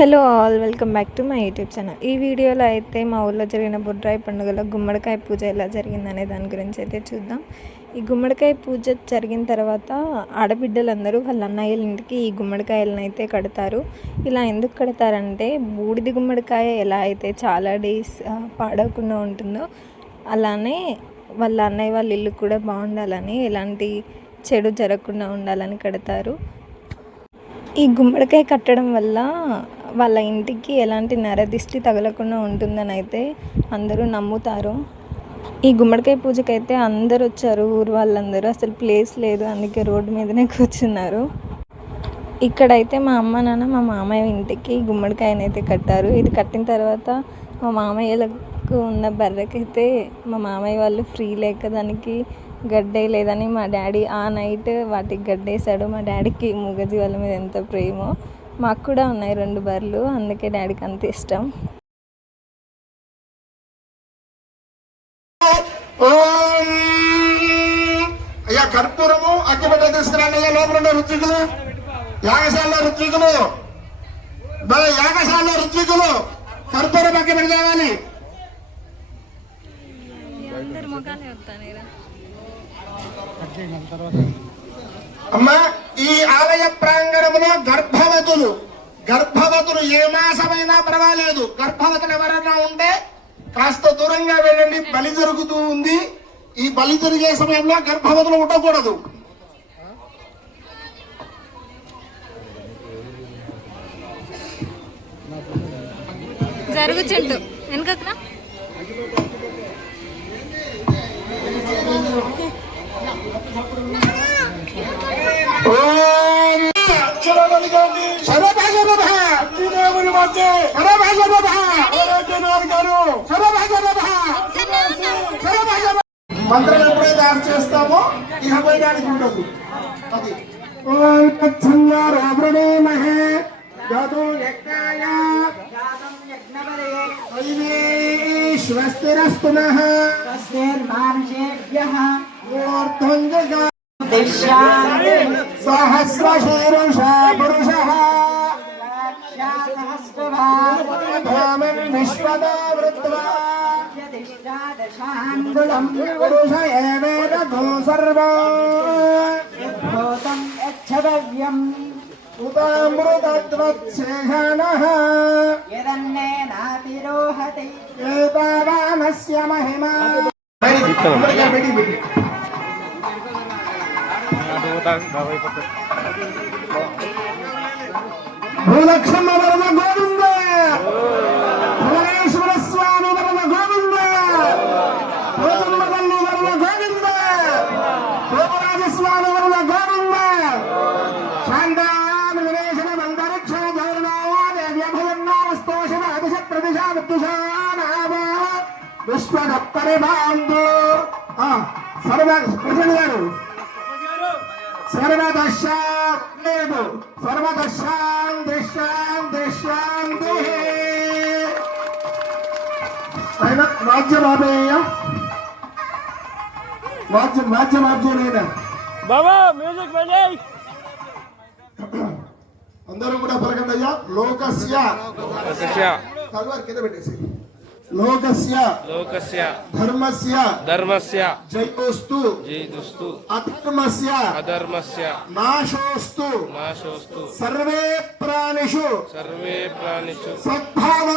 Hello all, welcome back to my YouTube channel. ఈ వీడియోలో అయితే మా ఊళ్ళో జరిగిన బుడ్రాయి పండుగలో గుమ్మడికాయ పూజ ఎలా జరిగిందనే దాని గురించి అయితే చూద్దాం. ఈ గుమ్మడికాయ పూజ జరిగిన తర్వాత ఆడబిడ్డలందరూ వాళ్ళ అన్నయ్యల ఇంటికి ఈ గుమ్మడికాయలను అయితే కడతారు. ఇలా ఎందుకు కడతారంటే బూడిది గుమ్మడికాయ ఎలా అయితే చాలా డేస్ పాడవకుండా ఉంటుందో అలానే వాళ్ళ అన్నయ్య వాళ్ళ ఇల్లు కూడా బాగుండాలని, ఎలాంటి చెడు జరగకుండా ఉండాలని కడతారు. ఈ గుమ్మడికాయ కట్టడం వల్ల వాళ్ళ ఇంటికి ఎలాంటి నరదిష్టి తగలకుండా ఉంటుందని అయితే అందరూ నమ్ముతారు. ఈ గుమ్మడికాయ పూజకైతే అందరూ వచ్చారు, ఊరు వాళ్ళందరూ. అసలు ప్లేస్ లేదు, అందుకే రోడ్డు మీదనే కూర్చున్నారు. ఇక్కడైతే మా అమ్మ నాన్న మా మామయ్య ఇంటికి గుమ్మడికాయనైతే కట్టారు. ఇది కట్టిన తర్వాత మా మామయ్యలకు ఉన్న బర్రెకైతే మా మామయ్య వాళ్ళు ఫ్రీ లేక దానికి గడ్డే లేదని మా డాడీ ఆ నైట్ వాటికి గడ్డేసాడు. మా డాడీకి మూగజీవాల మీద ఎంత ప్రేమో. మాకు కూడా ఉన్నాయి 2 బర్రెలు, అందుకే డాడీకి అంత ఇష్టం. అయ్యా కర్పూరము అగ్గిపెట్ట తీసుకురండి. అయ్యా లోపల రుచికులు, యాగశాల రుచికులు, యాగశాల రుచికులు కర్పూరం అగ్గిపెట్ట తేవాలి. అమ్మా, ఈ ఆలయ ప్రాంగణంలో గర్భవతులు ఏ మాసమైనా పర్వాలేదు. గర్భవతులు ఎవరైనా ఉంటే కాస్త దూరంగా వెళ్ళండి, బలి జరుగుతూ ఉంది. ఈ బలి జరిగే సమయంలో గర్భవతులు ఉండకూడదు. జరుగుచుంటూ వెనకరా మంత్రం ఎప్పుడైతే తయారు చేస్తామో ఇక పోయడానికి ఉండదు. అది స్వస్తిరస్తునః సహస్రశీర్షా పురుషః విశ్వదా వృత్వా పురుష ఏవేదతో సర్వం యచ్చవ్యం ఉతామృతత్వచ్ఛేషణః యదన్నేనాతిరోహతి ఏతావానస్య మహిమా. భూలక్ష్మ వర్మ గోవింద, భువనేశ్వర స్వామి వర్మ గోవింద, గోవిందల్లి వర్మ గోవింద, గోపరాజస్వామి వర్మ గోవింద. శాంతాం నివేశన మంతరిక్షణ గౌరవాదేవ్యభయన్నామస్తోషణ అదిశ ప్రదిశా విద్యుషానామ విశ్వదత్తరి బాంధు. సర్వ ప్రజలు గారు సర్వదశాంతి సర్వదశాంతి శాంతి శాంతి. వాద్యమాపేయ వాద్యమాప్యమైన బాబా మ్యూజిక్ బజే. అందరూ కూడా పలకండి అయ్యా. లోకస్య తల్వార్ కింద పెట్టేసి. లోకస్య ధర్మస్య జయోస్తు అధర్మస్య నాశోస్తు సర్వే ప్రాణిషు సద్భావ